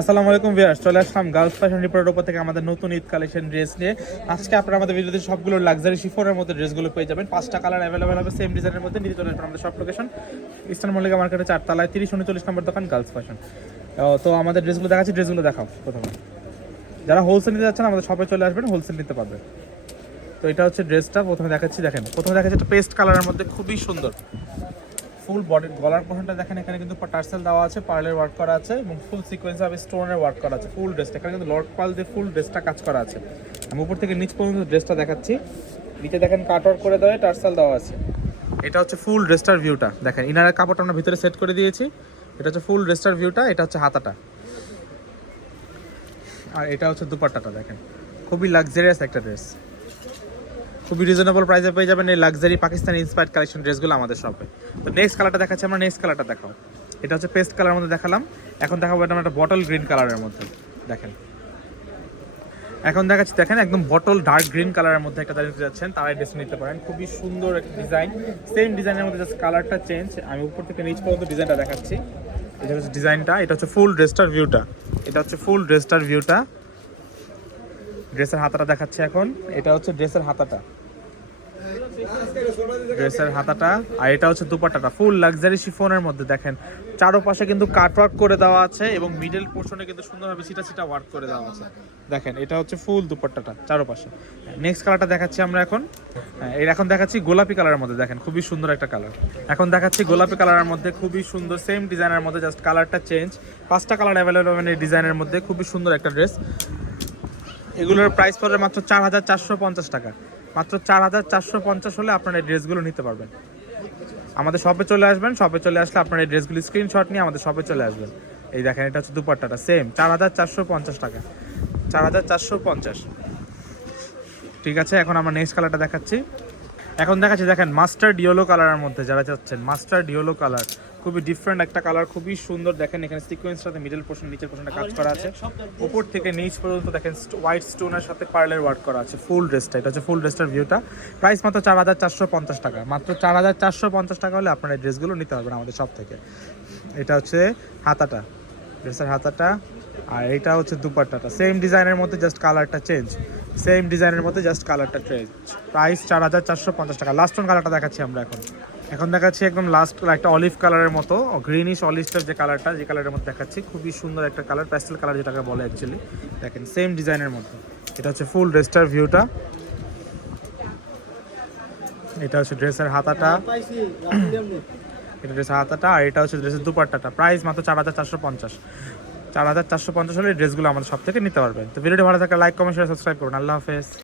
আসসালামু আলাইকুম ভিউয়ার্স, চলে আসলাম গার্লস ফ্যাশন রিপোর্টের উপর থেকে আমাদের নতুন ঈদ কালেকশন ড্রেস নিয়ে। আজকে আপনারা আমাদের ভিডিওতে সবগুলো লাক্সারি শিফনের মধ্যে ড্রেসগুলো পেয়ে যাবেন। পাঁচটা কালার অ্যাভেলেবেল হবে সেম ডিজাইনের মধ্যে। নিতে চলে আসবেন আমাদের সব লোকেশন ইস্টার্ন মল্লিকা মার্কেটে চারতলায়, তিরিশ উনচল্লিশ নম্বর দোকান, গার্লস ফ্যাশন। তো আমাদের ড্রেসগুলো দেখাচ্ছি, ড্রেসগুলো দেখাও প্রথমে। যারা হোলসেল নিতে যাচ্ছেন, আমাদের শপে চলে আসবেন হোলসেল নিতে পারবেন তো এটা হচ্ছে ড্রেসটা, প্রথমে দেখাচ্ছি, দেখেন। প্রথমে দেখাচ্ছি একটা পেস্ট কালারের মধ্যে, খুবই সুন্দর। ফুল বডির গলার পোর্শনটা দেখেন, এখানে কিন্তু টার্সেল দেওয়া আছে পার্লের ওয়ার্ক করা আছে, এবং ফুল সিকোয়েন্স হবে স্টোনের ওয়ার্ক করা আছে ফুল ড্রেসটা এখানে কিন্তু লর্ড পাল দিয়ে ফুল ড্রেসটা কাজ করা আছে। আমি উপর থেকে নিচ পর্যন্ত ড্রেসটা দেখাচ্ছি। নিচে দেখেন কাট ওয়ার্ক করে দেওয়া টার্সেল দেওয়া আছে। এটা হচ্ছে ফুল ড্রেসটার ভিউটা দেখেন ইনারের কাপড়টা আমরা ভিতরে সেট করে দিয়েছি। এটা হচ্ছে ফুল ড্রেসটার ভিউটা এটা হচ্ছে হাতাটা। আর এটা হচ্ছে দুপাট্টাটা, দেখেন। খুবই লাক্সারিয়াস একটা ড্রেস খুবই রিজনেবল প্রাইসে পেয়ে যাবেন এই লাক্সারি পাকিস্তানি ইন্সপায়ার্ড কালেকশন ড্রেসগুলো আমাদের শপে তো নেক্সট কালারটা দেখাচ্ছি, আমরা নেক্সট কালারটা দেখাও এটা হচ্ছে পেস্ট কালারের মধ্যে দেখালাম। এখন দেখাবো এটা আমরা একটা বটল গ্রিন কালারের মধ্যে। দেখেন। এখন দেখাচ্ছি, দেখেন একদম বটল ডার্ক গ্রিন কালারের মধ্যে একটা দাঁড়িয়ে যাচ্ছেন, তারাই ড্রেস নিতে পারেন। খুবই সুন্দর একটা ডিজাইন সেম ডিজাইনের মধ্যে জাস্ট কালারটা চেঞ্জ আমি উপর থেকে নিচ পর্যন্ত ডিজাইনটা দেখাচ্ছি। এটা হচ্ছে ডিজাইনটা এটা হচ্ছে ফুল ড্রেসটার ভিউটা এটা হচ্ছে ফুল ড্রেসটার ভিউটা ড্রেসের হাতাটা দেখাচ্ছে এখন। এটা হচ্ছে ড্রেসের হাতাটা। ড্রেসের হাতাটা আর এটা হচ্ছে দুপাট্টাটা ফুল লাক্সারি শিফনের মধ্যে দেখেন। চারোপাশে কিন্তু কাট ওয়ার্ক করে দেওয়া আছে এবং মিডল পোর্শনে কিন্তু সুন্দরভাবে সিটা সিটা ওয়ার্ক করে দেওয়া আছে। দেখেন এটা হচ্ছে ফুল দুপাট্টাটা চারোপাশে। নেক্সট কালারটা দেখাচ্ছি আমরা এখন। হ্যাঁ, এর এখন দেখাচ্ছি গোলাপি কালারের মধ্যে দেখেন খুবই সুন্দর একটা কালার এখন দেখাচ্ছি গোলাপি কালারের মধ্যে খুবই সুন্দর সেম ডিজাইনের মধ্যে জাস্ট কালারটা চেঞ্জ পাঁচটা কালার অ্যাভেলেবল এই ডিজাইনের মধ্যে খুবই সুন্দর একটা ড্রেস এগুলোর প্রাইস পড়বে মাত্র চার হাজার চারশো পঞ্চাশ টাকা। মাত্র চার হাজার চারশো পঞ্চাশ হলে আপনারা এই ড্রেসগুলো নিতে পারবেন। আমাদের শপে চলে আসবেন শপে চলে আসলে আপনার এই ড্রেসগুলি স্ক্রিনশট নিয়ে আমাদের শপে চলে আসবেন। এই দেখেন, এটা হচ্ছে দুপাট্টাটা সেম চার হাজার চারশো পঞ্চাশ টাকা। চার হাজার চারশো পঞ্চাশ। ঠিক আছে, এখন আমার নেক্সট কালারটা দেখাচ্ছি। এখন দেখাচ্ছি, দেখেন মাস্টার্ড ইয়েলো কালারের মধ্যে যারা চাচ্ছেন মাস্টার্ড ইয়েলো কালার খুবই ডিফারেন্ট একটা কালার খুবই সুন্দর। দেখেন, এখানে সিকোয়েন্সটাতে মিডল পোর্শন নিচের পোর্শনটা কাজ করা আছে। উপর থেকে নিচ পর্যন্ত, দেখেন হোয়াইট স্টোনের সাথে পার্লের ওয়ার্ক করা আছে ফুল ড্রেসটা এটা হচ্ছে ফুল ড্রেসটার ভিউটা প্রাইস মাত্র চার হাজার চারশো পঞ্চাশ টাকা। মাত্র চার হাজার চারশো পঞ্চাশ টাকা হলে আপনারা এই ড্রেসগুলো নিতে পারবেন আমাদের সব থেকে। এটা হচ্ছে হাতাটা ড্রেসের হাতাটা, আর এটা হচ্ছে দুপাট্টাটা। সেম ডিজাইনের মধ্যে জাস্ট কালারটা চেঞ্জ সেম ডিজাইনের মধ্যে জাস্ট কালারটা চেঞ্জ প্রাইস চার হাজার চারশো পঞ্চাশ টাকা। লাস্ট ওয়ান কালারটা দেখাচ্ছি আমরা এখন। এখন দেখাচ্ছি একদম লাস্ট একটা অলিভ কালারের মতো গ্রিনিশ অলিভটার যে কালারটা যে কালারের মধ্যে দেখাচ্ছি খুবই সুন্দর একটা কালার প্যাস্টেল কালার যেটাকে বলে অ্যাকচুয়ালি দেখেন সেম ডিজাইনের মধ্যে। এটা হচ্ছে ফুল ড্রেসটার ভিউটা এটা হচ্ছে ড্রেসের হাতাটা। এটা ড্রেসের হাতাটা আর এটা হচ্ছে ড্রেসের দুপাট্টাটা। প্রাইস মাত্র চার হাজার চারশো পঞ্চাশ। চার হাজার চারশো পঞ্চাশ হলে ড্রেসগুলো আমাদের সব থেকে নিতে পারবেন। তো ভিডিওটি ভালো থাকলে লাইক কমেন্ট শেয়ার সাবস্ক্রাইব করুন। আল্লাহ হাফেজ।